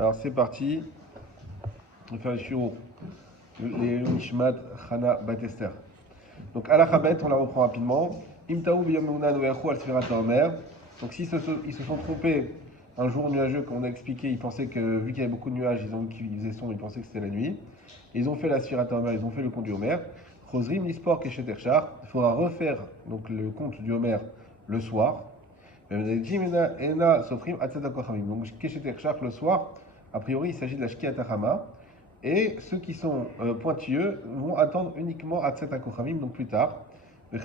Alors c'est parti. On va faire les shiur, les Nishmat Chana Batester. Donc à la Chabet, on la reprend rapidement. Imtaou biyomuna noyachu al sfirat haomer. Donc s'ils se sont trompés un jour nuageux, comme on a expliqué, ils pensaient que vu qu'il y avait beaucoup de nuages, ils ont vu qu'il faisait sombre, ils pensaient que c'était la nuit. Ils ont fait la sfirat haomer, ils ont fait le compte du Homer. Chosrim lispor keshet ershar. Il faudra refaire donc le compte du Homer le soir. Donc keshet ershar le soir. A priori, il s'agit de la Shkiat HaChama. Et ceux qui sont pointilleux vont attendre uniquement Atzet HaKochavim, donc plus tard. C'est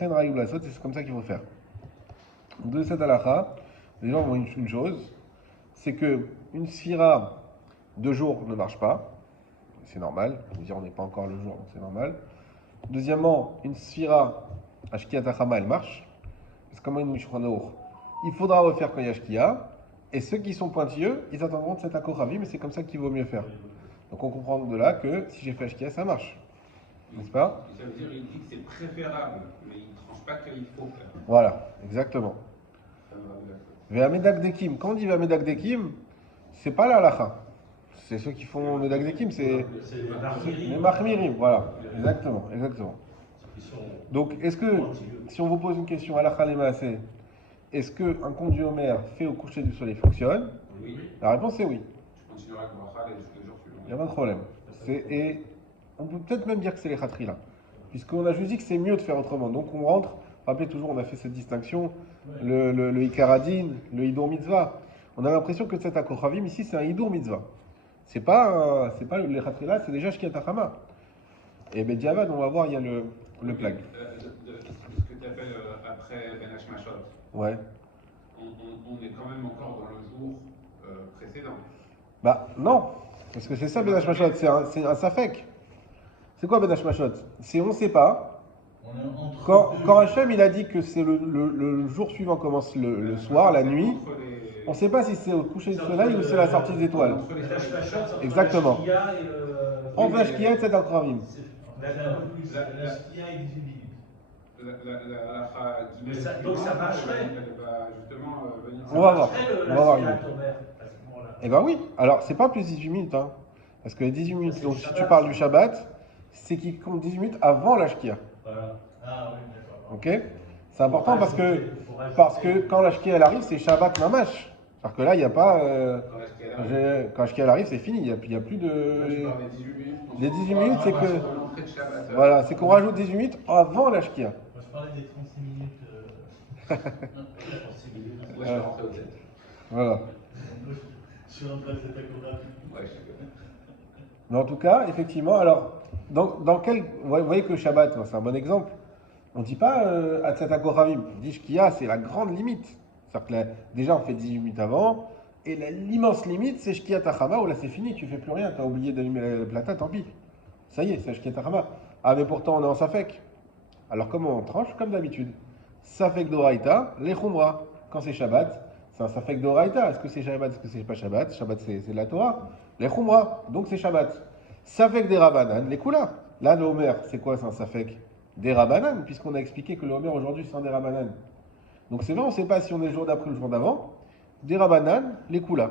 comme ça qu'il faut faire. De cette halakha, les gens voient une chose, c'est que une sphira de jour ne marche pas. C'est normal. On va dire on n'est pas encore le jour, donc c'est normal. Deuxièmement, une sphira à Shkiat HaChama, elle marche. C'est comme une Mishronour. Il faudra refaire quand il y a Shkia. Et ceux qui sont pointilleux, ils attendront de cet Akochavim, mais c'est comme ça qu'il vaut mieux faire. Donc on comprend de là que si j'ai fait Shkia, ça marche. N'est-ce pas? Ça veut dire qu'il dit que c'est préférable, mais il ne tranche pas qu'il faut faire. Voilà, exactement. Ve'amedak dekim. Quand on dit Ve'amedak dekim, c'est pas la halacha. C'est ceux qui font Medak dekim, c'est les Mahmirim. Voilà, exactement. Donc est-ce que, si on vous pose une question, halacha le maaseh, est-ce qu'un compte du Homer fait au coucher du soleil fonctionne? Oui. La réponse est oui. Tu continueras avec Bracha les jours suivants. Il n'y a pas de problème. Et on peut peut-être même dire que c'est les khatri là. Puisqu'on a juste dit que c'est mieux de faire autrement. Donc on rentre, rappelez toujours, on a fait cette distinction, le Ikaradin, le Hidur Mitzvah. On a l'impression que cet Akochavim ici c'est un Hidur Mitzvah. C'est pas les khatri là, c'est déjà Shkiat HaChama. Et Bediavad, on va voir, il y a le plague. De ce que tu appelles après Ben Hashmashot. Ouais. On est quand même encore dans le jour précédent. Bah non, parce que c'est ça Ben Hashmashot, c'est un safek. C'est quoi Ben Hashmashot? C'est on sait pas. Quand Hachem il a dit que c'est le jour suivant commence le soir, la nuit, on ne sait pas si c'est au coucher du soleil ou c'est la sortie des étoiles. Exactement. Entre la Shkia et cet Akochavim. Donc ça marcherait. On va voir. Eh ben oui, alors c'est pas plus 18 minutes, hein. Parce que les 18 minutes, donc si tu parles du Shabbat, c'est qu'il compte 18 minutes avant la Shkia. Voilà. Ah oui, d'accord. Ok? C'est important parce que quand la Shkia elle arrive, c'est Shabbat Mamash. Alors que là, il n'y a pas. Quand la Shkia elle arrive, c'est fini, il n'y a plus de. Les 18 minutes, c'est que. Voilà, c'est qu'on rajoute 18 minutes avant la Shkia. Moi, je parlais des 36 minutes. 36 minutes. Moi, je vais rentrer au 7. Voilà. Je suis rentré à cette accord. Ouais, Mais en tout cas, effectivement, alors, dans quel. Vous voyez que le Shabbat, c'est un bon exemple. On ne dit pas Atzat HaKochavim. On dit Shkia, c'est la grande limite. C'est-à-dire que là, déjà, on fait 18 minutes avant. Et l'immense limite, c'est Shkiat HaChama, où là, c'est fini, tu fais plus rien. Tu as oublié d'allumer la plata, tant pis. Ça y est, c'est Shkiat HaChama. Ah, mais pourtant, on est en Safek. Alors, comment on tranche? Comme d'habitude. Safek d'Oraïta, les Khumra. Quand c'est Shabbat, c'est un Safek d'Oraïta. Est-ce que c'est Shabbat? Est-ce que c'est pas Shabbat? Shabbat, c'est de la Torah. Les Khumra, donc c'est Shabbat. Safek des Rabanan, les Kula. Là, le Homer, c'est quoi? C'est un Safek des Rabanan, puisqu'on a expliqué que le Homer aujourd'hui, c'est un des Rabanan. Donc c'est vrai, on ne sait pas si on est le jour d'après ou le jour d'avant. Des Rabanan, les Kula.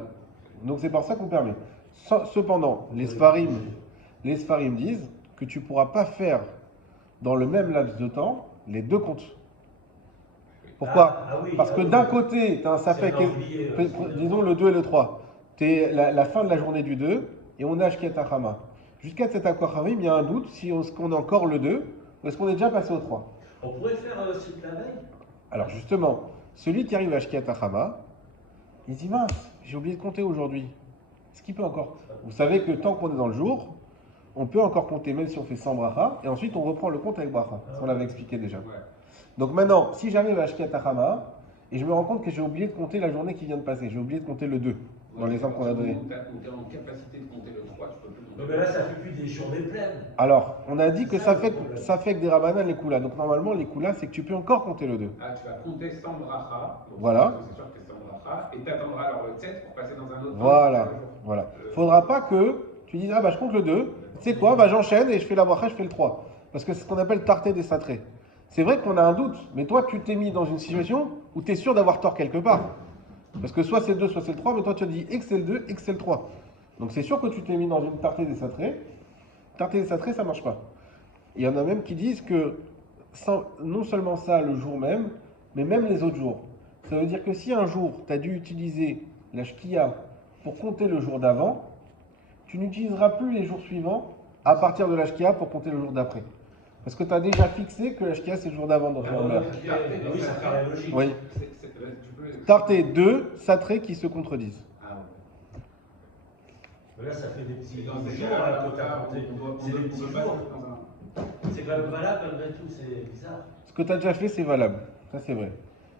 Donc c'est par ça qu'on permet. Cependant, les Sfarim disent que tu ne pourras pas faire dans le même laps de temps les deux comptes. Pourquoi? Parce que d'un côté, tu as un Safek, disons le 2 et le 3. Tu es la fin de la journée du 2 et on a Shkiat HaChama. Jusqu'à cet Akochavim, il y a un doute si est-ce qu'on est encore le 2 ou est-ce qu'on est déjà passé au 3. On pourrait faire celui de la veille. Alors justement, celui qui arrive à Shkiat HaChama, il dit mince, j'ai oublié de compter aujourd'hui. Est-ce qu'il peut encore? Vous savez que tant qu'on est dans le jour, on peut encore compter même si on fait 100 bracha, et ensuite on reprend le compte avec bracha. Ça, on l'avait expliqué déjà. Donc maintenant, si j'arrive à Shkiat HaChama, et je me rends compte que j'ai oublié de compter la journée qui vient de passer, j'ai oublié de compter le 2, dans l'exemple qu'on a donné. Tu es en capacité de compter le 3, tu peux plus compter. Donc là, ça fait plus des journées pleines. Alors, on a dit que ça fait que des Rabanan les Kula. Donc normalement, les Kula, c'est que tu peux encore compter le 2. Ah, tu vas compter 100 bracha. Voilà. C'est sûr que c'est 100 bracha. Et tu attendras alors le 7 pour passer dans un autre. Voilà. Faudra pas que tu dises, ah bah je compte le 2. Tu sais quoi, bah j'enchaîne et je fais la bracha, je fais le 3. Parce que c'est ce qu'on appelle tarté des satrés. C'est vrai qu'on a un doute, mais toi, tu t'es mis dans une situation où tu es sûr d'avoir tort quelque part. Parce que soit c'est le 2, soit c'est le 3, mais toi tu as dit et que c'est le 2 et que c'est le 3. Donc c'est sûr que tu t'es mis dans une tartée des satrés. Tartée des satrés, ça marche pas. Il y en a même qui disent que non seulement ça le jour même, mais même les autres jours. Ça veut dire que si un jour tu as dû utiliser la shkia pour compter le jour d'avant, tu n'utiliseras plus les jours suivants à partir de la shkia pour compter le jour d'après. Parce que tu as déjà fixé que la shkia c'est le jour d'avant dans ton homer. Oui, ça paraît logique. Oui. Tarté 2, satré qui se contredisent. Ah ouais. Mais là, ça fait des petits Et dans jours ces à cas-là, côté à côté. on C'est des ne petits peut pas jours. se mettre dans un. C'est quand même valable malgré tout, c'est bizarre. Ce que tu as déjà fait, c'est valable. Ça, c'est vrai.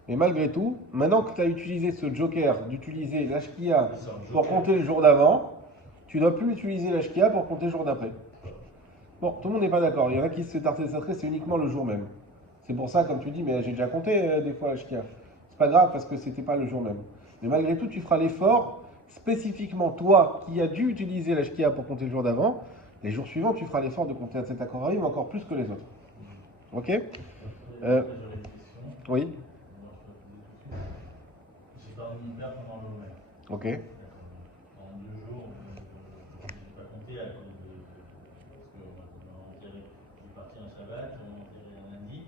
Mais malgré tout, maintenant que tu as utilisé ce joker d'utiliser la shkia pour compter le jour d'avant, tu ne dois plus utiliser la shkia pour compter le jour d'après. Bon, tout le monde n'est pas d'accord. Il y en a qui se tartent des satrés, c'est uniquement le jour même. C'est pour ça, comme tu dis, mais j'ai déjà compté des fois la shkia. C'est pas grave parce que c'était pas le jour même. Mais malgré tout, tu feras l'effort, spécifiquement toi qui as dû utiliser la shkia pour compter le jour d'avant, les jours suivants, tu feras l'effort de compter cet akoraïm encore plus que les autres. Ok Oui. J'ai parlé de mon père pendant l'Omer. Ok. En 2 jours, je n'ai pas compté à cause de. Parce qu'on est parti un Shabbat, on est enterré un lundi.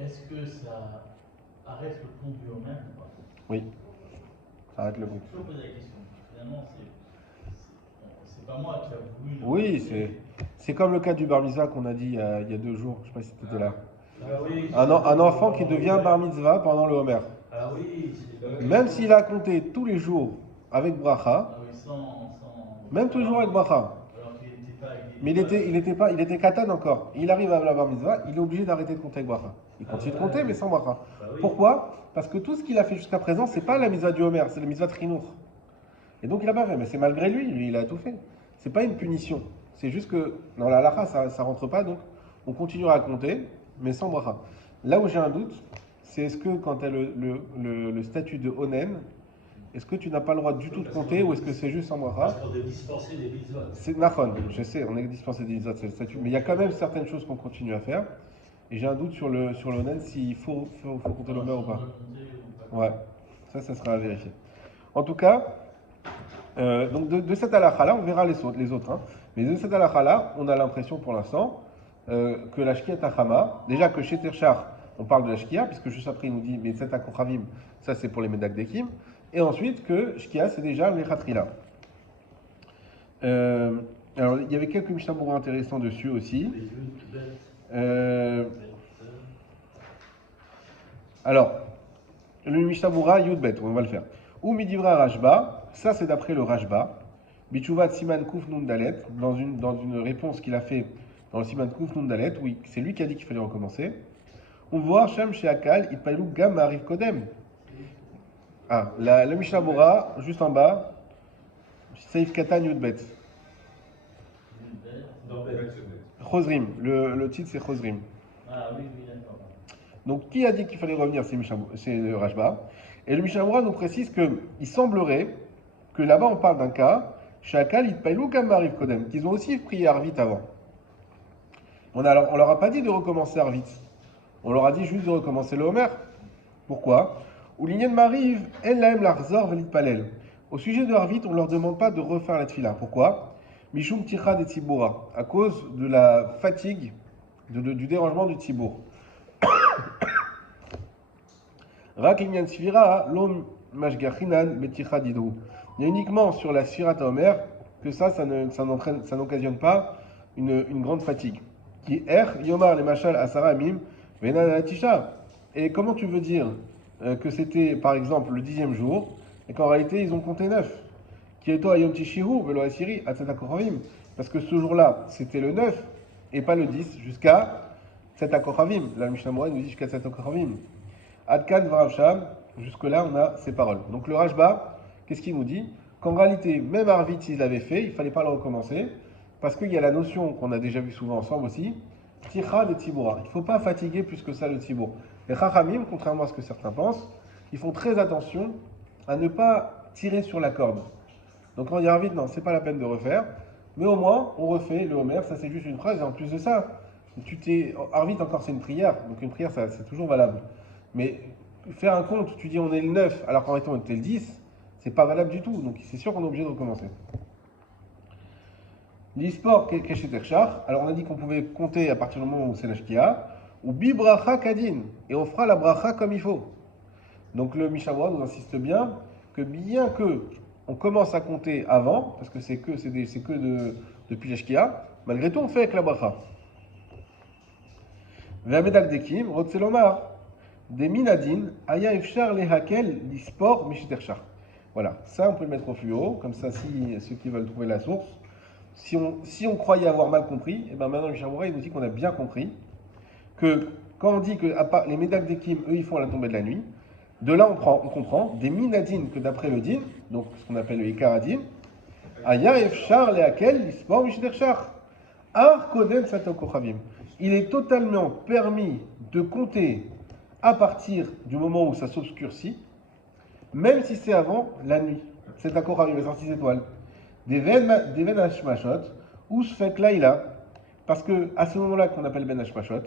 Est-ce que ça arrête le compte du Omer ou pas? Oui. Ça arrête le compte. Je peux poser la question. Finalement, c'est pas moi qui a voulu. Oui, c'est comme le cas du bar mitzvah qu'on a dit il y a 2 jours. Je ne sais pas si tu étais là. Ah oui, Un enfant qui devient bar mitzvah pendant le Homer. Ah oui, Même s'il a compté tous les jours avec bracha, Ah oui, même tous les jours avec bracha, Alors qu'il n'était pas. mais il était katan encore. Il arrive à la bar mitzvah, il est obligé d'arrêter de compter avec bracha. Il continue de compter, mais sans bracha. Bah oui. Pourquoi? Parce que tout ce qu'il a fait jusqu'à présent, c'est pas la mitzvah du Homer, c'est la mitzvah de Trinour. Et donc il a pas fait, mais c'est malgré lui, il a tout fait. C'est pas une punition. C'est juste que dans la halakha, ça rentre pas, donc on continuera à compter, mais sans bracha. Là où j'ai un doute, c'est est-ce que quand tu as le statut de onen, est-ce que tu n'as pas le droit du tout de compter ou est-ce que c'est juste sans bracha? Parce qu'on est dispensé des mitzvot. C'est nachon, je sais, on est dispensé des mitzvot, c'est le statut, mais il y a quand même certaines choses qu'on continue à faire. Et j'ai un doute sur l'onen s'il faut compter le meurtre ou pas. Ouais, ça sera à vérifier. En tout cas, donc de cette halakha-là, on verra les autres. Hein. Mais de cette halakha-là, on a l'impression pour l'instant que la shkia tachama, déjà que chez Terchar, on parle de la shkia, puisque juste après il nous dit mais cet akochavim, ça c'est pour les medak dekim, et ensuite que shkia c'est déjà les khatrila. Alors il y avait quelques mishnah berurah intéressants dessus aussi. Alors, le mishnah berurah Yudbet, on va le faire. Ou midivra Rashba, ça c'est d'après le Rashba. Bichuvat Siman Kuf Nun Dalet, dans une réponse qu'il a fait dans le Siman Kuf Nun Dalet, oui, c'est lui qui a dit qu'il fallait recommencer. On voit Shem Sheakal, Itpailou Gam Arif Kodem. Ah, le Mishnah berurah, juste en bas, Seif Katan Yudbet. Chosrim, le titre c'est Chosrim. Ah oui, d'accord. Donc, qui a dit qu'il fallait revenir? C'est le Rashba. Et le Mishnah berurah nous précise qu'il semblerait que là-bas on parle d'un cas, Shakal Itpailou Gam Arif Kodem, qu'ils ont aussi prié Arvit avant. On leur a pas dit de recommencer Arvit. On leur a dit juste de recommencer le Homer. Pourquoi? Ou l'Inyan Mariv, El Laem Larzor Velit Palel. Au sujet de Arvit, on ne leur demande pas de refaire la tefila. Pourquoi? Mishum Tichad et Tziboura, à cause de la fatigue, du dérangement du Tzibour. Rak Inyan Sfira, Lom Mashgachinan, Betichad Idou. Il y a uniquement sur la Sfirat Homer que ça n'occasionne pas une grande fatigue. Qui Yomar les Machal Asara Amim, Tisha. Et comment tu veux dire que c'était par exemple le 10e jour et qu'en réalité ils ont compté 9? Qui est toi Yom Tishihu, Velo Asiri, Atzatakoravim. Parce que ce jour-là c'était le 9 et pas le 10 jusqu'à Tzatakoravim. La Mishnah berurah nous dit jusqu'à Tzatakoravim. Adkan Varavsham, jusque-là on a ces paroles. Donc le Rashba, qu'est-ce qu'il nous dit? Qu'en réalité, même Arvit s'il l'avait fait, il ne fallait pas le recommencer. Parce qu'il y a la notion qu'on a déjà vue souvent ensemble aussi, Tichad et Tziboura. Il ne faut pas fatiguer plus que ça le Tzibour. Les Chachamim, contrairement à ce que certains pensent, ils font très attention à ne pas tirer sur la corde. Donc quand on dit Arvit, non, c'est pas la peine de refaire. Mais au moins, on refait le Homer, ça c'est juste une phrase. Et en plus de ça, Arvit encore c'est une prière. Donc une prière, ça, c'est toujours valable. Mais faire un compte, tu dis on est le 9, alors qu'en réalité on était le 10, c'est pas valable du tout. Donc c'est sûr qu'on est obligé de recommencer. L'isport keshet ershach. Alors on a dit qu'on pouvait compter à partir du moment où c'est la shkia. Ou bi bracha kadin. Et on fera la bracha comme il faut. Donc le Mishavura nous insiste bien que on commence à compter avant, parce que c'est que depuis la shkia, malgré tout on fait avec la bracha. Ve'amedak dekim, rotzelomar. Des minadin, aya efshar lehakel l'isport mishet ershach. Voilà, ça on peut le mettre au fluo, comme ça si ceux qui veulent trouver la source. Si on croyait avoir mal compris, et ben maintenant le Mishavura il nous dit qu'on a bien compris que quand on dit que les médacs d'Ekim, eux ils font à la tombée de la nuit, de là on comprend des minadines que d'après le din, donc ce qu'on appelle le ikaradin, aya efshar lehakel l'isport mishet ershach. Ar kodem satokochavim. Il est totalement permis de compter à partir du moment où ça s'obscurcit, même si c'est avant la nuit. C'est un Kochavim, les 6 étoiles. Des ven hashmashot, ou se fait laïla, parce que à ce moment-là qu'on appelle ben hashmashot,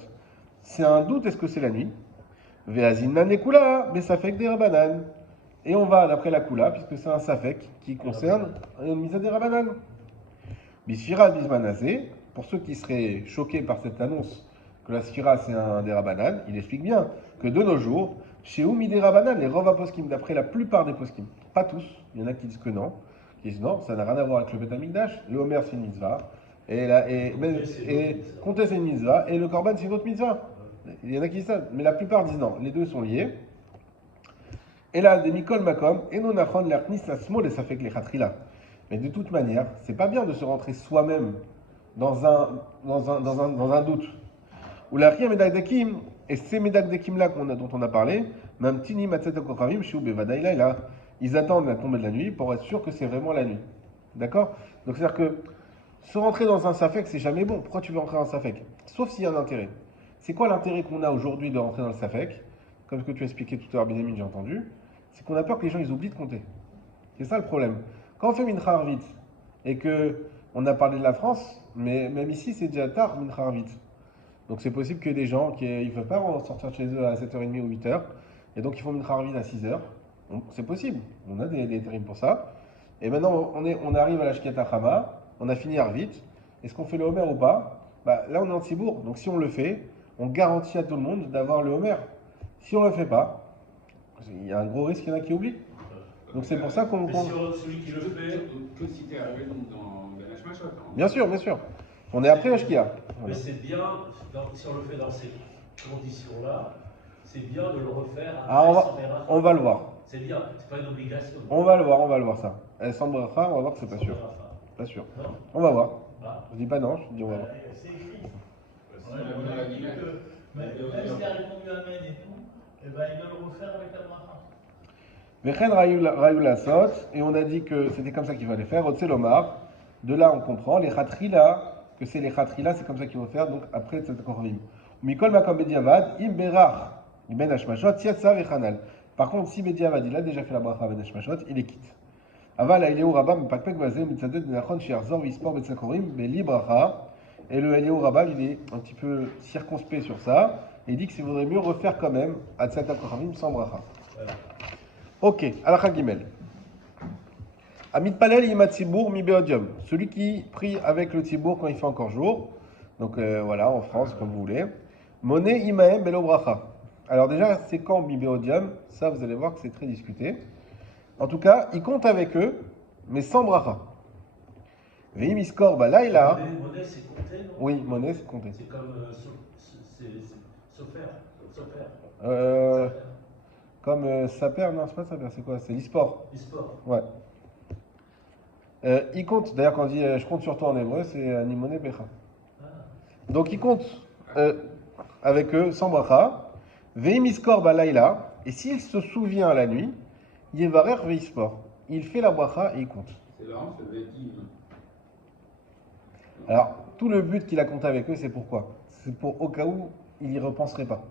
c'est un doute, est-ce que c'est la nuit? Ve'azinman nekula, mais safek des rabanan. Et on va d'après la kula, puisque c'est un safek qui concerne une mise à des rabanan. Bisfira bismanazé, pour ceux qui seraient choqués par cette annonce que la sphira c'est un des rabanan, il explique bien que de nos jours, chez Oumi des rabanan, les rova poskim, d'après la plupart des poskim, pas tous, il y en a qui disent que non, qui disent non, ça n'a rien à voir avec le Beth Amikdash, le Homer c'est une mitzvah, et compter c'est une mitzvah, et le korban c'est une autre mitzvah. Il y en a qui disent ça, mais la plupart disent non, les deux sont liés. Et là, des Mikol Makom, et non achon l'erknis la smol et ça fait que les khatrila. Mais de toute manière, c'est pas bien de se rentrer soi-même dans un doute. Ou la ria medak dekim, et ces medak dekim là dont on a parlé, même tini matzet kokhavim shu bevadaïla, là, ils attendent la tombée de la nuit pour être sûr que c'est vraiment la nuit. D'accord? Donc c'est-à-dire que se rentrer dans un safek, c'est jamais bon. Pourquoi tu veux rentrer dans un safek? Sauf s'il y a un intérêt. C'est quoi l'intérêt qu'on a aujourd'hui de rentrer dans le safek? Comme ce que tu as expliqué tout à l'heure, Benjamin, j'ai entendu. C'est qu'on a peur que les gens ils oublient de compter. C'est ça le problème. Quand on fait Mincha Arvit et que on a parlé de la France, mais même ici c'est déjà tard Mincha Arvit. Donc c'est possible que des gens qui ne peuvent pas sortir de chez eux à 7h30 ou 8h, et donc ils font Mincha Arvit à 6h. C'est possible. On a des terrims pour ça. Et maintenant on arrive à la Shketa Chama, on a fini Arvit. Est-ce qu'on fait le Homer ou pas? Là on est en Tzibour, donc si on le fait, on garantit à tout le monde d'avoir le Homer. Si on ne le fait pas, il y a un gros risque qu'il y en a qui oublient. Donc c'est pour ça qu'on... Celui qui le fait... Que si t'es arrivé dans Ben Hashmashot. Bien sûr, bien sûr. On est après Ashkia. Mais Voilà. c'est bien, si on le fait dans ces conditions-là, c'est bien de le refaire Ah, après sans Meracha. on va le voir. C'est bien, c'est pas une obligation. On va le voir ça. Sans bracha, on va voir que c'est pas Sans sûr. Meracha. Pas sûr. Non. On va voir. Ah. Je dis pas non, je dis on va voir. C'est écrit. On a dit Même s'il a répondu Amen et tout, eh ben, il doit le refaire avec la bracha. Vechen Rayu Lasot, et on a dit que c'était comme ça qu'il fallait faire. Otselomar, de là on comprend, les Khatrila, que c'est les Khatrila, c'est comme ça qu'il faut faire, donc après Tzat Korvim. Mikol Makom Bediavad, Im Berach, Ben Hashmashot, Siatsa Vechanal. Par contre, si Bediavad, il a déjà fait la bracha Ben Hashmashot, il est quitte. Aval Eliyahu Rabba, Mpakpek Bazem, Mitzadet Benachon, Sherzor, Vispor, Betzakorim, Beli Bracha. Et le Eliyahu Rabba, il est un petit peu circonspect sur ça, et il dit qu'il vaudrait mieux refaire quand même à Tzat Korvim sans bracha. Voilà. Ok, Alakha Gimel. Amit Palel Yima Tzibour Mi Beodium. Celui qui prie avec le Tzibour quand il fait encore jour. Donc voilà, en France, comme vous voulez. Moné Imaem Belo Bracha. Alors déjà, c'est quand Mi Beodium? Ça, vous allez voir que c'est très discuté. En tout cas, il compte avec eux, mais sans bracha. Veim Iskor Balaïla. Monnaie, c'est compté, non? Oui, monnaie, c'est compté. C'est comme Sofer. Comme Saper, non, c'est pas Saper, c'est quoi? C'est l'e-sport. E-sport. Ouais. Il compte, d'ailleurs quand on dit je compte sur toi en hébreu, c'est Nimone Becha. Ah. Donc il compte avec eux sans bracha, veimiskor balaïla, et s'il se souvient la nuit, yevarer veispor. Il fait la bracha et il compte. C'est là, on se fait dire. Alors, tout le but qu'il a compté avec eux, c'est pourquoi? C'est pour au cas où il y repenserait pas.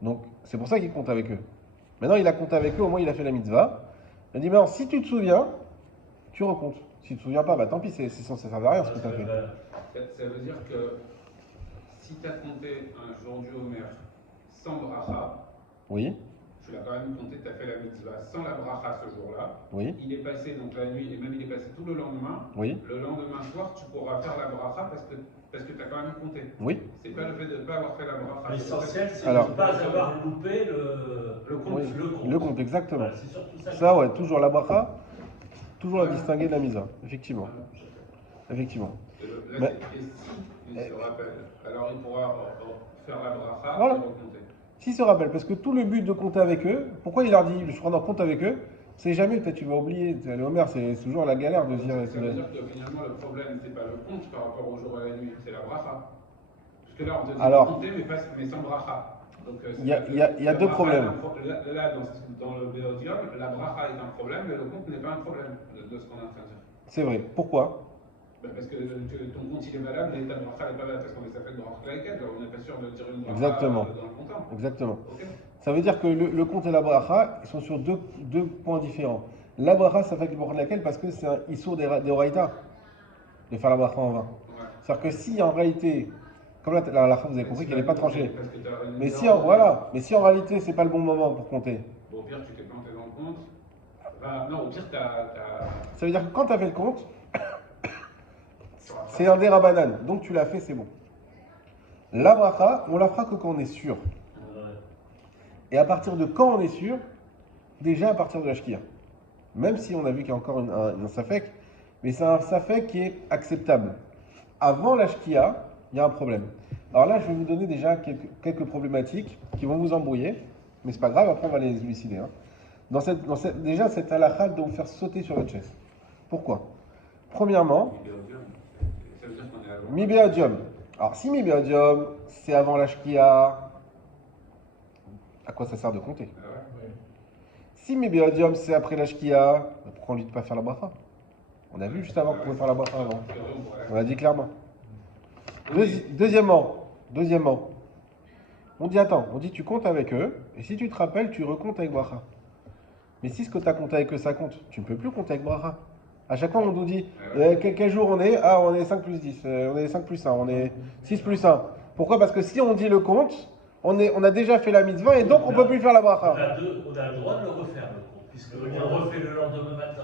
Donc, c'est pour ça qu'il compte avec eux. Maintenant, il a compté avec eux, au moins il a fait la mitzvah. Il a dit, maintenant, si tu te souviens, tu recomptes. Si tu te souviens pas, bah tant pis, c'est censé servir à rien ce que tu as fait. Ça veut dire que si tu as compté un jour du Homer sans bracha, Oui. je tu l'as quand même compté, tu as fait la mitzvah sans la bracha ce jour-là. Oui, Il est passé donc la nuit et même il est passé tout le lendemain. oui, Le lendemain soir, tu pourras faire la bracha parce que tu as quand même compté. oui. C'est pas le fait de ne pas avoir fait la bracha. L'essentiel, c'est Alors- de ne pas avoir loupé le compte. Oui, le compte, exactement. Voilà, c'est surtout ça. Ça, ouais, toujours la bracha, toujours la distinguer de la misa, effectivement. Effectivement. Là, Mais- et si il se rappelle, alors il pourra faire la bracha Voilà. et recompter. S'ils se rappellent, parce que tout le but de compter avec eux, pourquoi il leur dit je prends en compte avec eux, c'est jamais, peut-être tu vas oublier, le Homer, c'est toujours la galère de dire. Ça veut dire que finalement le problème c'est pas le compte par rapport au jour et la nuit, c'est la bracha. Parce que là on te dit Alors, compter mais sans bracha. Donc, Il y a la deux bracha problèmes. Là, dans le Béodium, la bracha est un problème, mais le compte n'est pas un problème de ce qu'on est en train de dire. C'est vrai. Pourquoi? Parce que ton compte il est valable, mais ta bracha n'est pas valable parce qu'on s'appelle bracha laïque, on n'est pas sûr de tirer une bracha Exactement. dans le comptant. Exactement. Ok. Ça veut dire que le compte et la bracha, ils sont sur deux points différents. La bracha, ça fait le bracha de laquelle parce que c'est un issour des oraïta de faire la bracha en vain. Ouais. C'est-à-dire que si en réalité, comme la halakha, vous avez compris qu'elle n'est pas tranchée. Parce que t'as une Mais si erreur. voilà, mais si en réalité c'est pas le bon moment pour compter, Bon, au pire, tu t'es planté dans le compte. Enfin, non, au pire, t'as. ça veut dire que quand tu as fait le compte, c'est un dérabanan, donc tu l'as fait, c'est bon. La bracha, on la fera que quand on est sûr. Et à partir de quand on est sûr? Déjà à partir de la shkia. Même si on a vu qu'il y a encore un safek, mais c'est un safek qui est acceptable. Avant la shkia, il y a un problème. Alors là, je vais vous donner déjà quelques problématiques qui vont vous embrouiller, mais c'est pas grave, après on va les élucider. Hein. Déjà, cette halakha doit vous faire sauter sur votre chaise. Pourquoi? Premièrement, Ça veut dire qu'on est avant. mi be'adium. Alors si mi be'adium, c'est avant la shkia, à quoi ça sert de compter? Ah ouais. Ouais. Si mi be'adium, c'est après la shkia, pourquoi on ne dit pas faire la bracha? On a vu juste avant qu'on pouvait faire la bracha avant. On l'a dit clairement. Deuxièmement, on dit attends, on dit tu comptes avec eux, et si tu te rappelles, tu recomptes avec bracha. Mais si ce que tu as compté avec eux, ça compte, tu ne peux plus compter avec bracha. À chaque fois, on nous dit quel jour on est? Ah, on est 5 plus 10, on est 5 plus 1, on est 6 plus 1. Pourquoi? Parce que si on dit le compte, on a déjà fait la mitzvah et donc on ne peut plus faire la bracha. On a le droit de le refaire, le compte, puisqu'on refait le lendemain matin.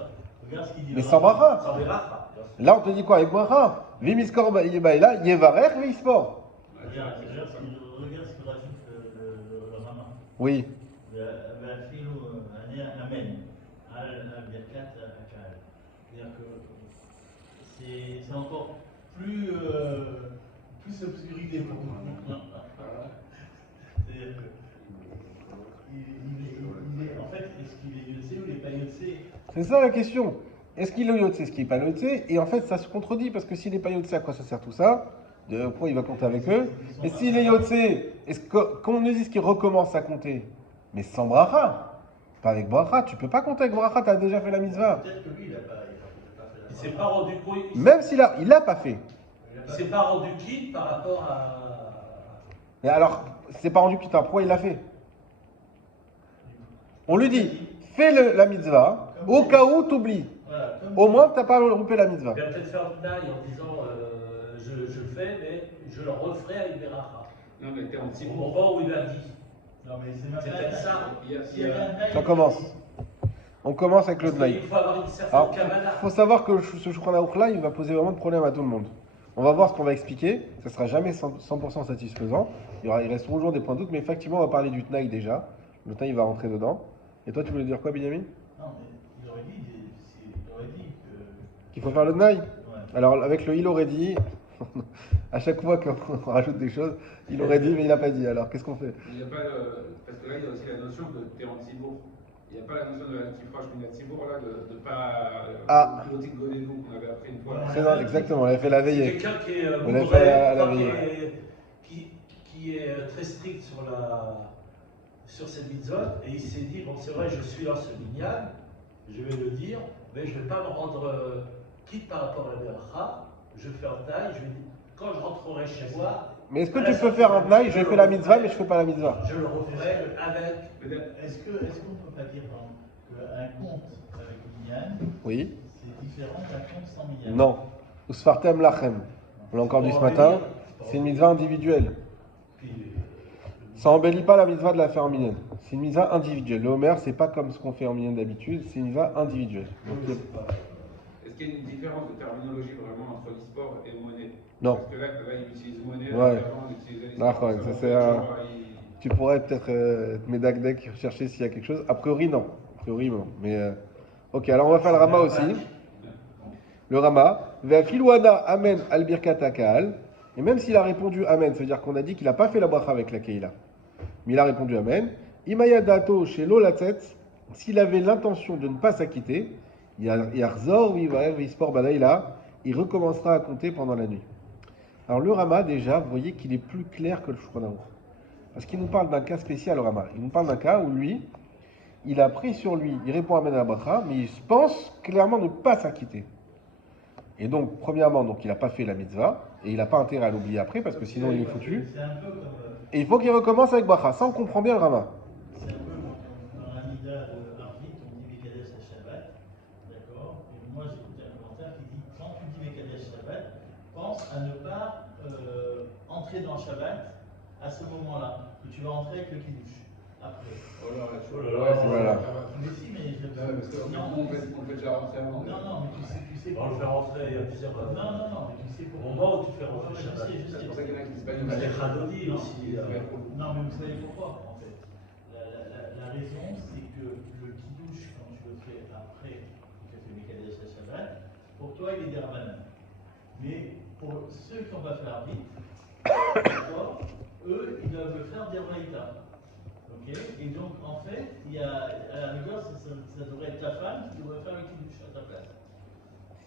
Regarde ce qu'il dit. Mais sans bracha. Sans bracha. Là, on te dit quoi? Avec bracha. Vimiskor là, yevarer, vispor. Regarde ce que rajoute le rabbin. Oui. ואפילו אני אמן על ברכת הקהל. C'est-à-dire que c'est encore plus obscurité pour moi. C'est-à-dire que en fait, est-ce qu'il est yotzé ou il n'est pas yotzé? C'est ça la question. Est-ce qu'il est yotse, est-ce qu'il n'est pas yotse? Et en fait, ça se contredit parce que s'il n'est pas yotse, à quoi ça sert tout ça? Pourquoi il va compter avec eux? Et s'il est yotse, est-ce qu'on nous dit qu'il recommence à compter? Mais sans bracha. Pas avec bracha. Tu peux pas compter avec bracha, tu as déjà fait la mitzvah. Peut-être que lui, il n'a pas Il fait s'est pas rendu compte. Même s'il l'a pas fait. Il s'est pas rendu quitte par rapport à. Et alors, c'est pas rendu putain, pourquoi il l'a fait? On lui dit, fais la mitzvah, au cas où tu oublies. Voilà, comme Au moins, tu n'as pas loupé la mitzvah. Il va peut-être faire un taille en disant je le fais, mais je le referai avec des rachas. Non, mais t'es en petit Au mot. moment où il a dit. Non, mais c'est même C'est pas peut-être un ça. taille. S'il y avait un taille, Ça commence. On commence avec le Parce qu'il dnaï. faut avoir une certaine Alors, kavana. il faut savoir que ce Shulchan Aruch là, il va poser vraiment de problèmes à tout le monde. On va voir ce qu'on va expliquer. Ça ne sera jamais 100% satisfaisant. Il reste toujours des points de doute, mais effectivement, on va parler du Tnaï déjà. Le Tnaï, il va rentrer dedans. Et toi, tu voulais dire quoi, Benjamin? Non, mais il aurait dit que. Qu'il faut faire le Tnaï. Ouais. Alors, avec le il aurait dit, à chaque fois qu'on rajoute des choses, il aurait dit, mais il n'a pas dit. Alors, qu'est-ce qu'on fait? Il n'y a pas. Parce que là, il y a aussi la notion que t'es en tibour. Il n'y a pas la notion de l'antifroche, mais la tibour, là, de ne pas. Ah. Piloter de Godénou qu'on avait appris une fois. Ouais. Très bien, exactement, on avait fait la C'est veillée. quelqu'un qui est On l'a bourré, fait à la enfin, veillée. qui est très strict sur cette mitzvot, et il s'est dit bon, c'est vrai, je suis dans ce minyan, je vais le dire, mais je ne vais pas me rendre quitte par rapport à la beracha, je fais un taille, je vais dire, quand je rentrerai chez moi, Mais est-ce que tu peux faire un Tnaï? Je fais la mitzvah, mais je ne fais pas la mitzvah. je le referai avec. Peut-être. Est-ce qu'on ne peut pas dire qu'un compte avec Minyan, Oui. c'est différent d'un compte sans Minyan? Non. Usfartem lachem. On l'a encore dit ce matin. C'est une mitzvah individuelle. Puis, Ça embellit pas la mitzvah de la faire en minyan. C'est une mitzvah individuelle. Le Homer, c'est pas comme ce qu'on fait en minyan d'habitude, c'est une mitzvah individuelle. Donc, Oui, c'est pas- Est-ce qu'il y a une différence de terminologie vraiment entre l'e-sport et monnaie? non. Parce que là, il utilise monnaie, Ouais. alors qu'avant, on utilisait l'e-sport. D'accord, ça, en c'est fait, un- genre, Tu pourrais peut-être Medagdek chercher s'il y a quelque chose. A priori, non. A priori, non. Mais ok, alors on va faire le Rama aussi. Le Rama. Ve'afilouana amen al birkata kahal. Et même s'il a répondu amen, ça veut dire qu'on a dit qu'il n'a pas fait la bracha avec la keila. Mais il a répondu amen. Imaya dato chez l'olatet. S'il avait l'intention de ne pas s'acquitter, yarzor sport badaïla, il recommencera à compter pendant la nuit. Alors le Rama, déjà, vous voyez qu'il est plus clair que le Shulchan Aruch. Parce qu'il nous parle d'un cas spécial, le Rama. Il nous parle d'un cas où lui, il a pris sur lui, il répond amen à la bracha, mais il pense clairement ne pas s'acquitter. Et donc, premièrement, donc, il n'a pas fait la mitzvah, et il n'a pas intérêt à l'oublier après, parce que sinon il est foutu. C'est un peu comme. Et il faut qu'il recommence avec bracha. Ça, on comprend bien le Rama. C'est un peu dans la Mida de Arvit, on dit Mekadesh à Shabbat, d'accord? Et moi j'ai écouté un commentaire qui dit quand tu dis Mekadesh Shabbat, pense à ne pas entrer dans Shabbat à ce moment-là, que tu vas entrer avec le kiddush après. Oh là là, Voilà. Mais si, mais je. Parce qu'on Non, fait déjà rentrer avant. non, mais tu sais. On le fait rentrer, il y a plusieurs. Non, mais tu sais Au pourquoi. moment où tu fais rentrer Je Shabbat. sais. C'est pour ça qu'il y en a qui se Il y a bagnent. des Chadodi aussi. Non, mais vous savez pourquoi, en fait. La raison, c'est que le kiddush, quand tu le fais après que tu as fait Mekadesh à Shabbat, pour toi, il est derbanan. Mais pour ceux qui n'ont pas fait Arvit, d'accord, eux, ils doivent le faire d'Ervaïta. Ok? Et donc, en fait, il y a, à la rigueur, ça devrait être ta femme qui devrait faire le kiddush à ta place.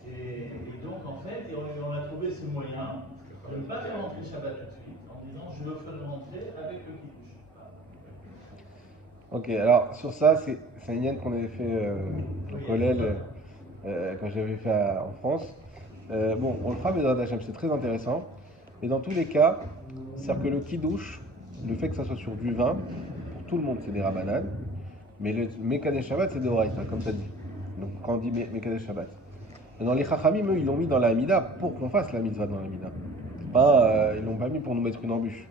Et donc, en fait, on a trouvé ce moyen de ne pas faire rentrer Shabbat tout de suite, en disant je le ferai rentrer avec le kiddush. Ok, alors sur ça, c'est un lien qu'on avait fait au Oui, Kollel quand j'avais fait en France. Bon, on le fera, mais dans Hachem, c'est très intéressant. Et dans tous les cas, c'est-à-dire que le kiddush, le fait que ça soit sur du vin, pour tout le monde, c'est des rabbanan. Mais le Mekadesh Shabbat, c'est des oraïta, comme tu as dit. Donc quand on dit Mekadesh Shabbat. Et dans les Chachamim, eux, ils l'ont mis dans la Hamida pour qu'on fasse la mitzvah dans la Hamida. Pas, ils l'ont pas mis pour nous mettre une embûche.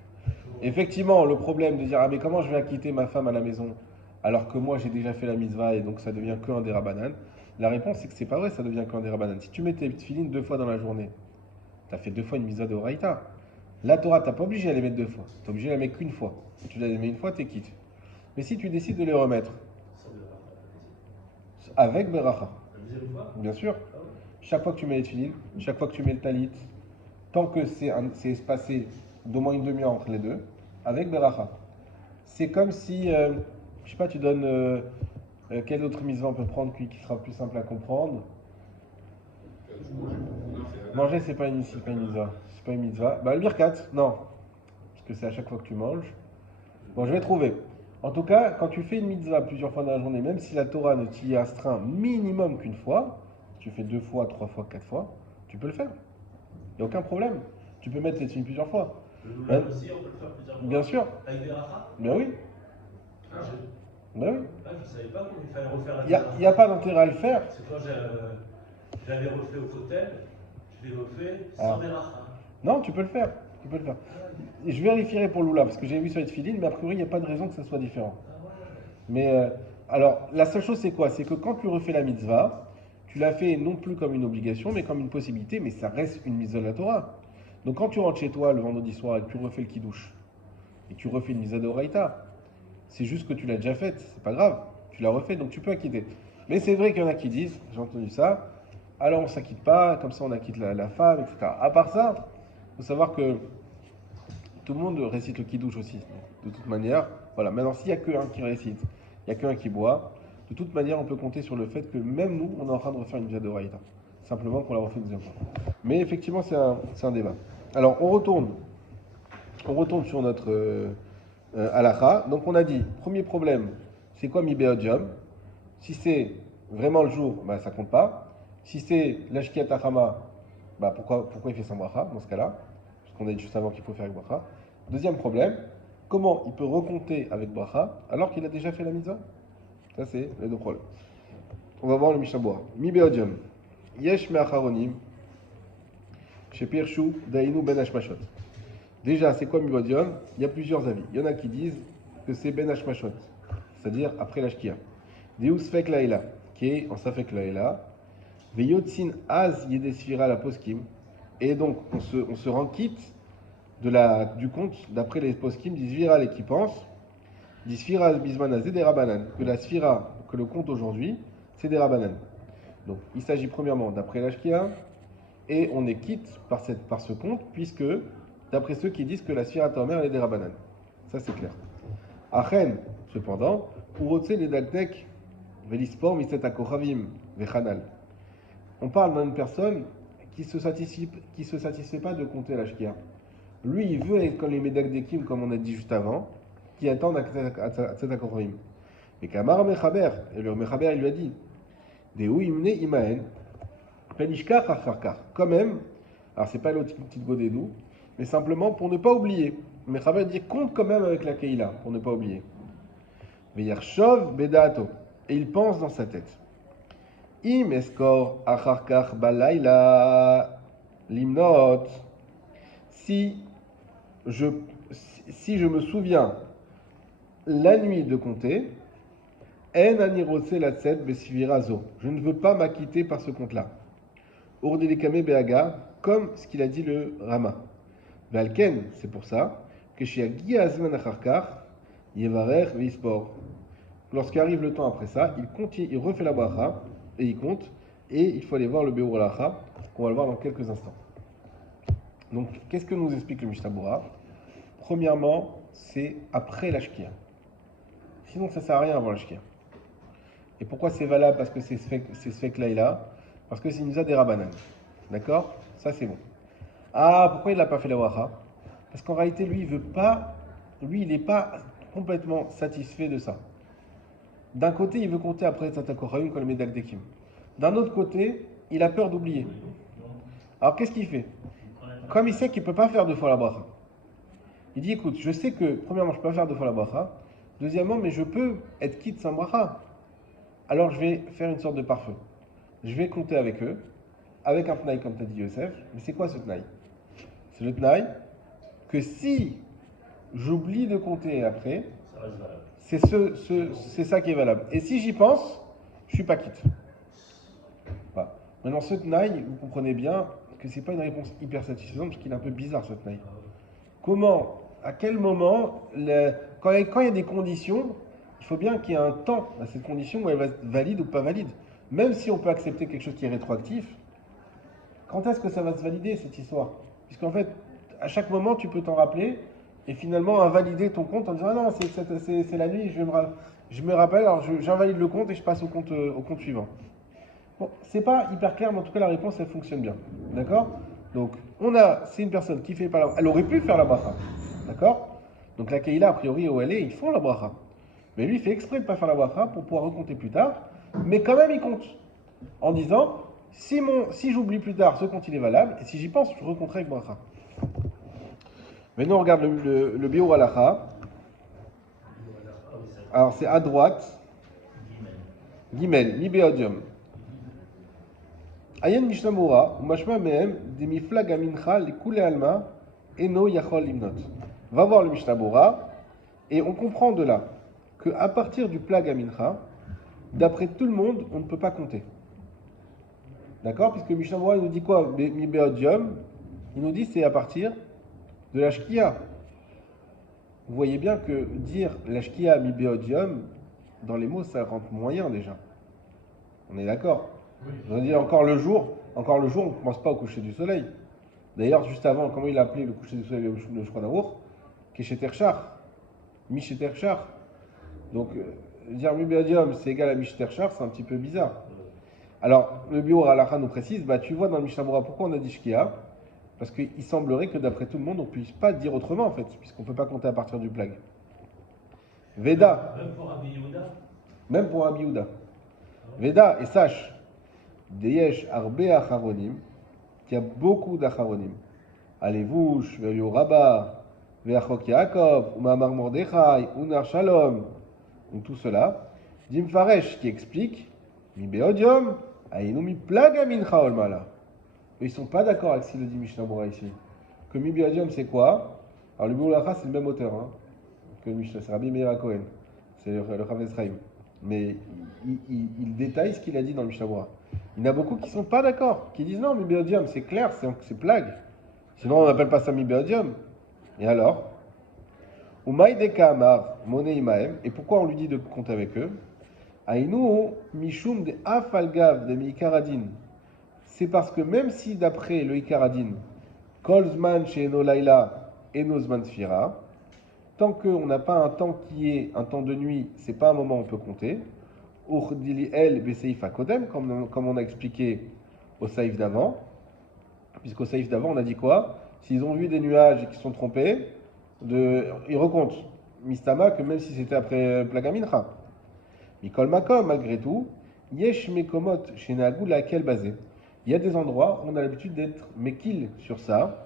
Effectivement, le problème de dire ah mais comment je vais acquitter ma femme à la maison alors que moi j'ai déjà fait la mitzvah et donc ça devient que un dérabanan. La réponse c'est que c'est pas vrai, ça devient qu'un dérabanan. Si tu mets tes tefilines 2 fois dans la journée, tu as fait 2 fois une mitzvah de Horaïta. La Torah, t'as pas obligé à les mettre 2 fois, tu es obligé à les mettre qu'une fois. Si tu les mets une fois, t'es quitte. Mais si tu décides de les remettre avec Beracha, La deuxième fois. bien sûr, Ah ouais. chaque fois que tu mets les tefilines, chaque fois que tu mets le talit, tant que c'est espacé d'au moins une demi-heure entre les deux, avec Beracha. C'est comme si, je sais pas, tu donnes quelle autre mitzvah on peut prendre qui sera plus simple à comprendre. Manger, c'est pas une mitzvah. C'est pas une mitzvah. Bah, le birkat, non. Parce que c'est à chaque fois que tu manges. Bon, je vais trouver. En tout cas, quand tu fais une mitzvah plusieurs fois dans la journée, même si la Torah ne t'y astreint minimum qu'une fois, tu fais 2 fois, 3 fois, 4 fois, tu peux le faire. Il n'y a aucun problème. Tu peux mettre tes signes plusieurs fois. Le double aussi, on peut le faire plusieurs fois. Bien sûr. Avec des rachas. Ben oui. Ah, Ben oui. je ne savais pas qu'il fallait refaire la Il n'y a pas d'intérêt à le faire. C'est quand j'avais refait au Kotel, je l'ai refait Ah. sans des rachas. Non, tu peux le faire. Tu peux le faire. Et je vérifierai pour Lula, parce que j'ai vu sur les filines, mais a priori, il n'y a pas de raison que ça soit différent. Mais alors, la seule chose, c'est quoi? C'est que quand tu refais la mitzvah, tu l'as fait non plus comme une obligation, mais comme une possibilité, mais ça reste une mitzvah de la Torah. Donc quand tu rentres chez toi le vendredi soir et que tu refais le kiddush, et que tu refais une mitzvah de Horaïta, c'est juste que tu l'as déjà faite, c'est pas grave, tu l'as refait, donc tu peux acquitter. Mais c'est vrai qu'il y en a qui disent, j'ai entendu ça, alors on s'acquitte pas, comme ça on acquitte la femme, etc. À part ça, il faut savoir que tout le monde récite le kiddush aussi, de toute manière. Voilà, maintenant s'il n'y a qu'un qui récite, il n'y a qu'un qui boit, de toute manière on peut compter sur le fait que même nous, on est en train de refaire une mitzvah de Horaïta. Simplement qu'on la refait une deuxième fois. Mais effectivement, c'est un débat. Alors, on retourne sur notre halakha. Donc, on a dit, premier problème, c'est quoi mi be'odjam? Si c'est vraiment le jour, bah, ça compte pas. Si c'est l'ashkiat achama, bah, pourquoi il fait sans bracha dans ce cas-là? Parce qu'on a dit juste avant qu'il faut faire avec bracha. Deuxième problème, comment il peut recompter avec bracha alors qu'il a déjà fait la mitzvah? Ça, c'est les deux problèmes. On va voir le Mishnah Berurah. Mi be'odjam. Yesh me'acharonim, shepirshu dainu ben hashmashot. Déjà, c'est quoi Mibodium? Il y a plusieurs avis. Il y en a qui disent que c'est Ben Hashmashot, c'est-à-dire après la Shkia. Deus Fek Laila, qui est en Safek Laila. Veyotzin Az Yedesfira la Poskim. Et donc, on se rend quitte du compte, d'après les Poskim, d'Isvira et qui pensent, d'Isfira Bismanazé des Rabanan, que la Sfira, que le compte aujourd'hui, c'est des Rabanan. Donc, il s'agit premièrement d'après la Shkia, et on est quitte par ce compte, puisque, d'après ceux qui disent que la Sfira Tomer, elle est des Rabanan. Ça, c'est clair. Achen, cependant, pour Otse les Dagdek, Velispor, Miset Akochavim, Vechanal. On parle d'une personne qui se satisfait pas de compter la Shkia. Lui, il veut être comme les Medagdekim, comme on a dit juste avant, qui attendent à Tzet Akochavim. Mais Kamar Mechaber, et le Mechaber, il lui a dit, Dehu Imne Imaen, Penishkar Acharkar. Quand même, alors c'est pas l'autre petite godédou, mais simplement pour ne pas oublier. Mechaber dit compte quand même avec la Keila, pour ne pas oublier. Veyarshov Bedato. Et il pense dans sa tête. Im eskor acharkar balayla limnot. Si je me souviens la nuit de compter, en anirose la tset besivirazo. Je ne veux pas m'acquitter par ce compte-là. Urdelikame beaga, comme ce qu'il a dit le Rama. Valken, c'est pour ça que chez Agi Azman acharkar, yevarer vispor. Lorsqu'arrive le temps après ça, il refait la bracha et il compte. Et il faut aller voir le Beur Lacha, qu'on va le voir dans quelques instants. Donc, qu'est-ce que nous explique le Mishnah Bora? Premièrement, c'est après la Shkia. Sinon, ça ne sert à rien avant la Shkia. Et pourquoi c'est valable? Parce que c'est Sfek Laila, parce que c'est nous a des Rabanan. D'accord? Ça, c'est bon. Ah, pourquoi il n'a pas fait la bracha? Parce qu'en réalité, lui, il n'est pas complètement satisfait de ça. D'un côté, il veut compter après Tzatakorayim comme le Medagdekim. D'un autre côté, il a peur d'oublier. Alors qu'est-ce qu'il fait? Comme il sait qu'il ne peut pas faire deux fois la bracha, il dit écoute, je sais que premièrement, je ne peux pas faire deux fois la bracha. Deuxièmement, mais je peux être quitte sans bracha. Alors je vais faire une sorte de pare-feu. Je vais compter avec eux, avec un tnaï comme t'as dit Yosef. Mais c'est quoi ce tnaï? C'est le tnaï que si j'oublie de compter après, Ça reste valable. c'est ça qui est valable. Et si j'y pense, je suis pas quitte. Voilà. Maintenant, ce tnaï, vous comprenez bien que c'est pas une réponse hyper satisfaisante parce qu'il est un peu bizarre ce tnaï. Comment, à quel moment, quand il y a des conditions, il faut bien qu'il y ait un temps à cette condition où elle va être valide ou pas valide. Même si on peut accepter quelque chose qui est rétroactif, quand est-ce que ça va se valider cette histoire? Puisqu'en fait, à chaque moment, tu peux t'en rappeler et finalement invalider ton compte en disant ah non, c'est la nuit, je me rappelle, alors j'invalide le compte et je passe au compte suivant. Bon, c'est pas hyper clair, mais en tout cas la réponse elle fonctionne bien, d'accord? Donc c'est une personne qui fait pas elle aurait pu faire la bracha, d'accord? Donc la Keila a priori où elle est, ils font la bracha, mais lui il fait exprès de pas faire la bracha pour pouvoir recompter plus tard, mais quand même il compte en disant si j'oublie plus tard ce compte il est valable et si j'y pense je recompterai avec bracha. Maintenant, on regarde le Biur Halacha. Alors, c'est à droite. Gimel, Libéodium. Ayen Mishnah Mora, ou Mashma Mehem, des Miflag Amincha, les Koule Alma, Eno Yachol Limnot. Va voir le Mishnah Mora, et on comprend de là qu'à partir du Plag Amincha, d'après tout le monde, on ne peut pas compter. D'accord? Puisque Mishnah Mora, il nous dit quoi? Libéodium, il nous dit c'est à partir de la Shkia. Vous voyez bien que dire la Shkia mi Beodium, dans les mots, ça rentre moyen déjà. On est d'accord? On va dire encore le jour, on ne pense pas au coucher du soleil. D'ailleurs, juste avant, comment il a appelé le coucher du soleil, le Shronaour? Kesheterchar. Misheterchar. Donc, dire mi Beodium, c'est égal à Misheterchar, c'est un petit peu bizarre. Alors, le Biur Halacha nous précise, tu vois dans le Mishnah Bora, pourquoi on a dit Shkia? Parce qu'il semblerait que d'après tout le monde, on ne puisse pas dire autrement en fait, puisqu'on ne peut pas compter à partir du plag. Veda. Même pour Rabbi Yehuda. Même pour Rabbi Yehuda. Veda, et sache, Deyesh Arbe Acharonim, qu'il y a beaucoup d'Acharonim. Alevush, Velio Rabba, Veachok Yaakov, Umamar Mordechai, Unar Shalom. Donc tout cela. Dim Faresh qui explique, Mi Beodium, Ainu mi plaga mincha olmala. Ils ne sont pas d'accord avec ce qu'il dit Mishnah Bora ici. Que mi Beodium c'est quoi? Alors le Boulacha, c'est le même auteur que le Mishnah, c'est Rabbi Meir Cohen, c'est le Chavetz Chaim. Mais il détaille ce qu'il a dit dans le Mishnah Berurah. Il y en a beaucoup qui ne sont pas d'accord, qui disent non, Mibéodium, c'est clair, c'est plague. Sinon on n'appelle pas ça Mibéodium. Et alors Umaïdeka Amar, Moné Imaem, et pourquoi on lui dit de compter avec eux? Aïnou, Mishum de Afalgav de Mikaradin. C'est parce que même si d'après le Ikaradin, Kolzman chez Enolaila et Nozman Sfira, tant qu'on n'a pas un temps qui est un temps de nuit, c'est pas un moment où on peut compter. Urdili el beseif akodem, comme on a expliqué au saïf d'avant. Puisqu'au saïf d'avant, on a dit quoi? S'ils ont vu des nuages et qu'ils se sont trompés, ils recomptent. Mistama, que même si c'était après Plagamincha. Mikol Makom, malgré tout, Yesh Mekomot, chez Nagou, laquelle basé. Il y a des endroits où on a l'habitude d'être mekil sur ça.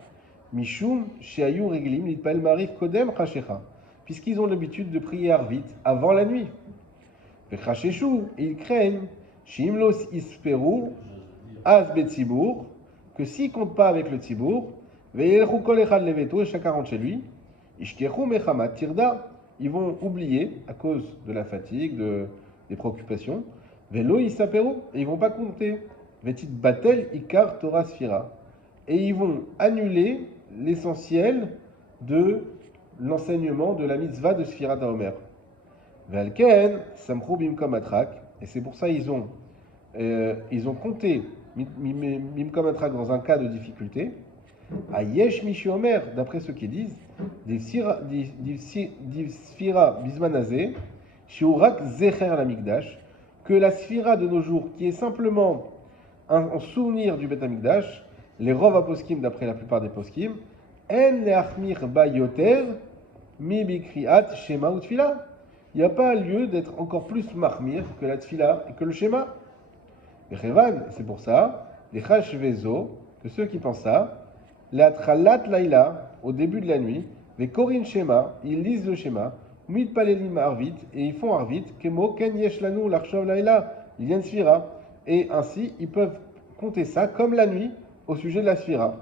Mishum, Sheayu Reglim, Litpael Marif Kodem, Chachecha. Puisqu'ils ont l'habitude de prier Arvit avant la nuit. Vechacheshu, et ils craignent, Shimlos Isperu, Az Betzibour, que s'ils ne comptent pas avec le Tzibour, Ve'elchu Kol Echad Leveto, et chacun rentre chez lui, Ishkechu Mechamat Tirda, ils vont oublier, à cause de la fatigue, des préoccupations, Velo Isaperu, et ils ne vont pas compter. Vetit Batel Ikar Torah Sfira. Et ils vont annuler l'essentiel de l'enseignement de la mitzvah de Sfirat HaOmer. Ve'alken Samchou Bimkom Atrak. Et c'est pour ça ils ont compté Bimkom Atrak dans un cas de difficulté. À Yesh Mishi Omer, d'après ceux qui disent, des Sfira Bismanazé, Shiurak Zecher la Mikdash, que la Sfira de nos jours, qui est simplement en souvenir du Beth Amikdash, les Rov Aposkim, d'après la plupart des Poskim, En leachmir ba yoter mi bikriat shema ou tfila. Il n'y a pas lieu d'être encore plus mahmir que la tfila et que le shema. Les Revan, c'est pour ça, les Chashvezo, que ceux qui pensent ça, la tralat laila, au début de la nuit, les korin shema, ils lisent le shema, mid palelim arvit, et ils font arvit, kemo ken yesh lanu l'archov laila, ils viennent sfira. Et ainsi, ils peuvent compter ça comme la nuit au sujet de la sphira.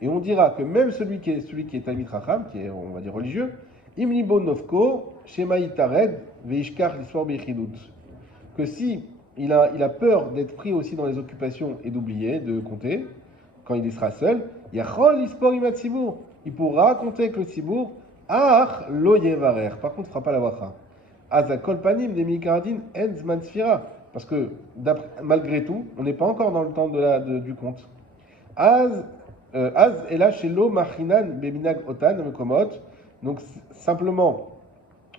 Et on dira que même celui qui est Talmid Chacham, qui est, on va dire, religieux, Imlibo Novko, Shema Itared, Veishkar l'histoire Bechidut. Que si il a peur d'être pris aussi dans les occupations et d'oublier, de compter, quand il sera seul, Yachol Ispor Imat Tzibour. Il pourra compter avec le Tzibour, Ach Lo Yevarer. Par contre, il ne fera pas la wacha. Azakol panim de Mikaradin enzman sfira. Parce que, malgré tout, on n'est pas encore dans le temps du compte. Az et là, chez lo machinan beminag otan mekomot. Donc, simplement,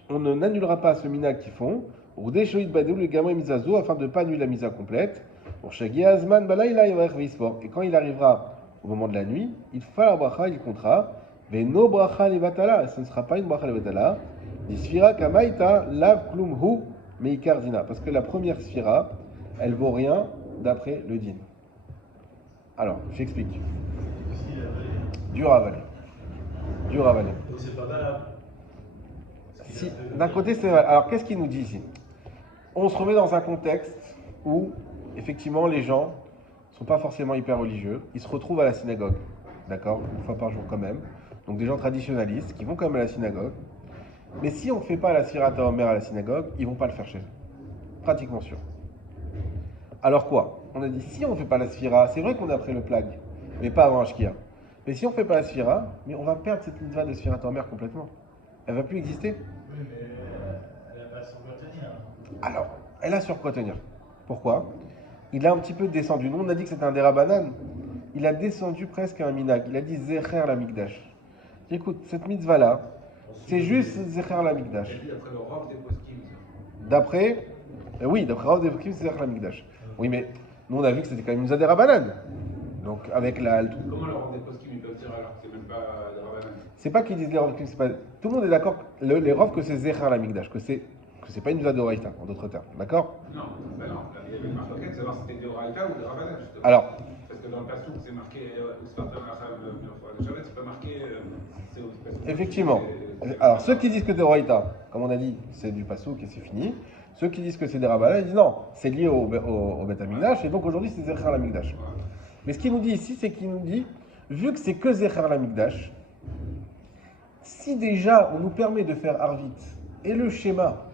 on n'annulera pas ce minag qu'ils font. Ou des shoïd badou le gamre misazo, afin de ne pas annuler la misa complète. Pour shagi azman balaïla yavrech vispor. Et quand il arrivera au moment de la nuit, il fera la bracha, il comptera. Mais no bracha levatala. Ce ne sera pas une bracha levatala. Sphira kamaita lav klum hu meikar dina. Parce que la première sphira, elle vaut rien d'après le din. Alors, j'explique. Dur à avaler. Dur à avaler. Donc c'est pas valable. Si, d'un côté, c'est vrai. Alors, qu'est-ce qu'il nous dit ici? On se remet dans un contexte où, effectivement, les gens ne sont pas forcément hyper religieux. Ils se retrouvent à la synagogue, d'accord? Une fois par jour quand même. Donc, des gens traditionnalistes qui vont quand même à la synagogue. Mais si on ne fait pas la Sfirat HaOmer à la synagogue, ils ne vont pas le faire chez eux. Pratiquement sûr. Alors quoi? On a dit, si on ne fait pas la Sphira, c'est vrai qu'on a pris le plague, mais pas avant Ashkia. Mais si on ne fait pas la Sphira, mais on va perdre cette mitzvah de Sfirat HaOmer complètement. Elle ne va plus exister. Oui, mais elle n'a pas sur quoi tenir. Alors, elle a sur quoi tenir. Pourquoi? Il a un petit peu descendu. Nous, on a dit que c'était un dérabanan. Il a descendu presque à un minag. Il a dit Zecher la Mikdash. Écoute, cette mitzvah-là, c'est juste Zecher la Mikdash. Et puis après le Rav des Poskim. D'après, d'après Rav des Poskim, c'est Zecher la Mikdash. Oui, mais nous, on a vu que c'était quand même une mitzvah dérabanan. Donc, avec la. Comment le Rav des Poskim ils peuvent dire alors que c'est même pas des Rabbanan? C'est pas qu'ils disent les Rav, c'est pas. Tout le monde est d'accord, les Rav, que c'est Zecher la Mikdash, que c'est pas une mitzvah de Oraïta, en d'autres termes. D'accord? Non, ben non. Il y avait une marque savoir si c'était des Oraïta ou des Rabbanan, justement. Alors. Parce que dans le Passouk, c'est marqué Sfartan Racham, le Shabbat, c'est pas marqué. C'est au Passouk. Effectivement. Alors, ceux qui disent que c'est Oraïta, comme on a dit, c'est du Passouk et c'est fini. Ceux qui disent que c'est des Rabbanan, ils disent non, c'est lié au Beth Amikdash, et donc aujourd'hui c'est Zecher la Mikdash. Mais ce qu'il nous dit ici, c'est qu'il nous dit vu que c'est que Zecher Lamikdash, si déjà on nous permet de faire Arvit et le schéma,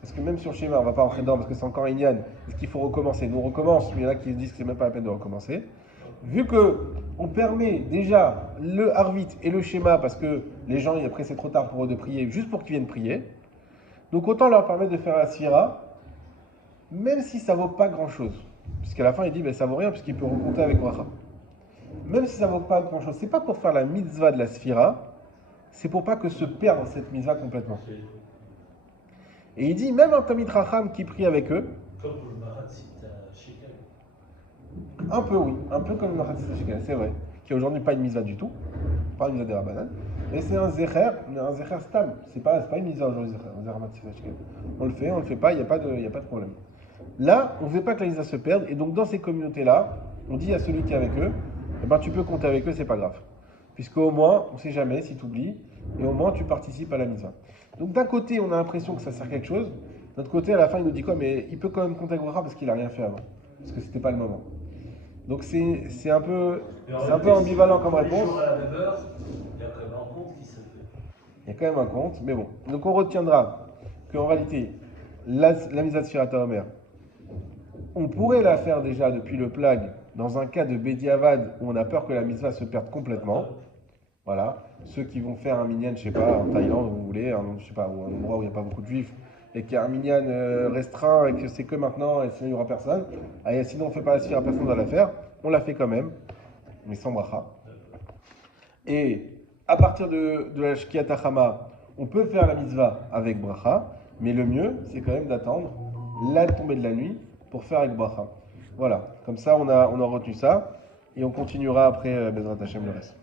parce que même sur le schéma, on ne va pas rentrer dedans parce que c'est encore Inyan, est-ce qu'il faut recommencer? Nous on recommence, mais il y en a qui disent que c'est même pas la peine de recommencer. Vu que on permet déjà le Arvit et le schéma, parce que les gens, après c'est trop tard pour eux de prier, juste pour qu'ils viennent prier, donc autant leur permettre de faire la Sphira, même si ça vaut pas grand chose. Puisqu'à la fin il dit, ben, ça vaut rien, puisqu'il peut recompter avec Bracha. Même si ça vaut pas grand chose, c'est pas pour faire la mitzvah de la Sphira, c'est pour pas que se perde cette mitzvah complètement. Et il dit, même un Tamid Racham qui prie avec eux, Comme pour le Marat, si tu as Shekel. un peu oui, un peu comme le Machatzit Shekel, c'est vrai, qui est aujourd'hui pas une mitzvah du tout, pas une mitzvah des Rabbanan, mais c'est un Zecher Stam, c'est pas une mitzvah aujourd'hui, un Zecher Matzit Shekel. On le fait pas, il n'y a pas de problème. Là, on ne veut pas que la mitzvah se perde, et donc dans ces communautés-là, on dit à celui qui est avec eux, eh ben, tu peux compter avec eux, c'est pas grave. Puisqu'au moins, on ne sait jamais si tu oublies, et au moins tu participes à la mitzvah. Donc d'un côté, on a l'impression que ça sert à quelque chose, de l'autre côté, à la fin, il nous dit quoi? Mais il peut quand même compter avec Bracha parce qu'il n'a rien fait avant, parce que c'était pas le moment. Donc c'est un peu ambivalent comme réponse. Il y a quand même un compte qui se fait. Il y a quand même un compte, mais bon. Donc on retiendra qu'en réalité, la mitzvah de Sfirat HaOmer, on pourrait la faire déjà depuis le plag dans un cas de Bediavad où on a peur que la mitzvah se perde complètement. Voilà. Ceux qui vont faire un minyan, je sais pas, en Thaïlande, vous voulez, je sais pas, ou un endroit où il n'y a pas beaucoup de juifs, et qu'il y a un minyan restreint et que c'est que maintenant, et sinon il n'y aura personne. Et sinon on ne fait pas la sphira, personne ne va la faire. On la fait quand même, mais sans bracha. Et à partir de la Shkiat HaChama, on peut faire la mitzvah avec bracha, mais le mieux, c'est quand même d'attendre la tombée de la nuit pour faire avec bracha. Voilà, comme ça on a retenu ça, et on continuera après Bezrat Hashem le reste.